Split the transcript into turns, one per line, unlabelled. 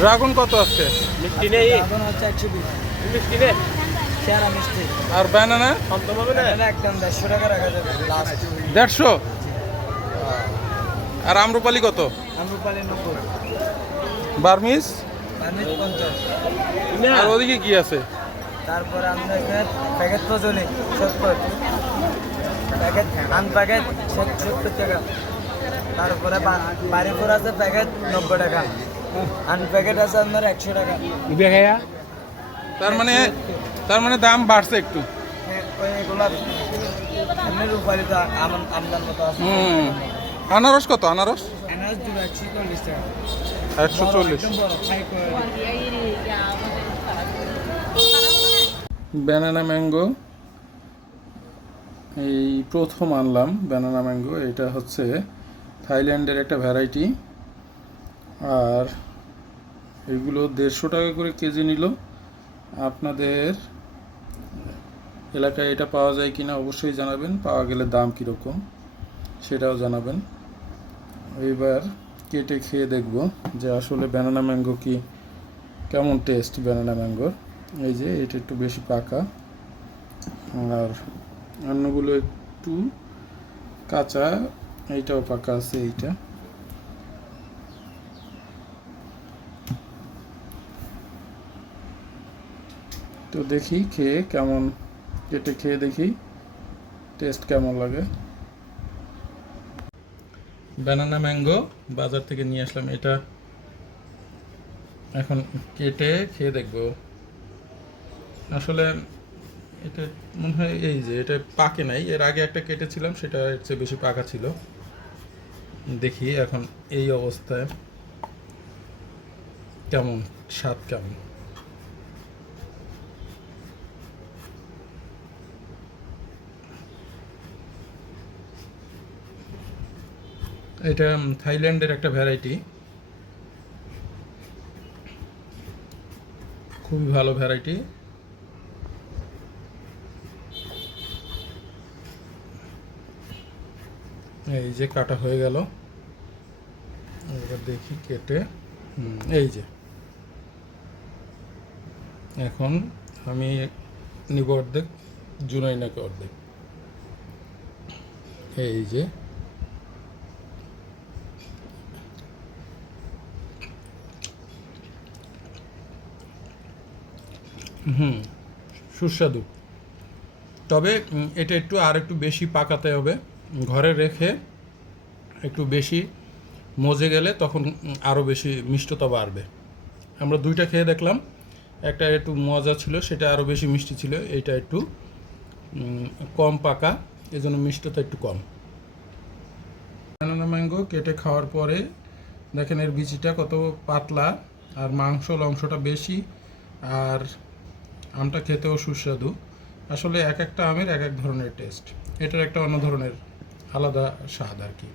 Dragon কত আছে?
মিষ্টি নেই।
এখন হচ্ছে একশো বিশ।
মিষ্টি নেই?
চেহারা মিষ্টি।
আর ব্যানানা?
কম হবে না
এটা একদম দেড়শো টাকা রাখা যাবে লাস্ট
দেড়শো? আর আমরুপালি কত?
আমরুপালি নব্বই।
বার্মিস আর ওদিকে কি আছে?
তারপরে আমরা এখানে প্যাকেট পচলি সত্তর। প্যাকেট আন প্যাকেট সত্তর টাকা। তারপরে বাড়ি ফোর আছে প্যাকেট নব্বই টাকা। আন প্যাকেট আছে আপনার একশো টাকা।
তার মানে তার মানে দাম বাড়ছে একটু। হুম। আনারস কত? আনারস?
একশো চল্লিশ
ব্যানানা ম্যাঙ্গো এই প্রথম আনলাম ব্যানানা ম্যাঙ্গো এটা হচ্ছে থাইল্যান্ডের একটা ভ্যারাইটি আর এগুলো দেড়শো টাকা করে কেজি নিল। আপনাদের এলাকায় এটা পাওয়া যায় কিনা অবশ্যই জানাবেন, পাওয়া গেলে দাম কীরকম সেটাও জানাবেন। এবার কেটে খেয়ে দেখব যে আসলে ব্যানানা ম্যাঙ্গো কি, কেমন টেস্ট ব্যানানা ম্যাঙ্গোর এই যে এটা একটু বেশি পাকা। আর অন্যগুলো একটু কাঁচা, এইটাও পাকা আছে এইটা। তো দেখি খেয়ে কেমন কেটে খেয়ে দেখি টেস্ট কেমন লাগে। ব্যানানা ম্যাঙ্গো বাজার থেকে নিয়ে আসলাম, এটা এখন কেটে খেয়ে দেখব। আসলে এটা মনে হয় এই যে, এটা পাকে নাই, এর আগে একটা কেটেছিলাম, সেটা এর চেয়ে বেশি পাকা ছিল। দেখি এখন এই অবস্থায় কেমন, স্বাদ কেমন। এটা থাইল্যান্ডের একটা ভ্যারাইটি খুবই ভালো ভ্যারাইটি এই যে কাটা হয়ে গেল। এবার দেখি কেটে এই যে। এখন আমি নিব অর্ধেক জুনাইনাকে অর্ধেক। এই যে। হুম, সুস্বাদু। তবে এটা একটু আর একটু বেশি পাকাতে হবে। ঘরে রেখে একটু বেশি মজে গেলে তখন আরও বেশি মিষ্টতা বাড়বে। আমরা দুইটা খেয়ে দেখলাম। একটা একটু মজা ছিল, সেটা আরও বেশি মিষ্টি ছিল। এটা একটু কম পাকা, এজন্য মিষ্টতা একটু কম। ব্যানানা ম্যাঙ্গো কেটে খাওয়ার পরে, দেখেন এর বিচিটা কত পাতলা, আর মাংস অংশটা বেশি, আর আমটা খেতেও সুস্বাদু। আসলে এক একটা আমের এক এক ধরনের টেস্ট এটার একটা অন্য ধরনের আলাদা স্বাদ আর কি।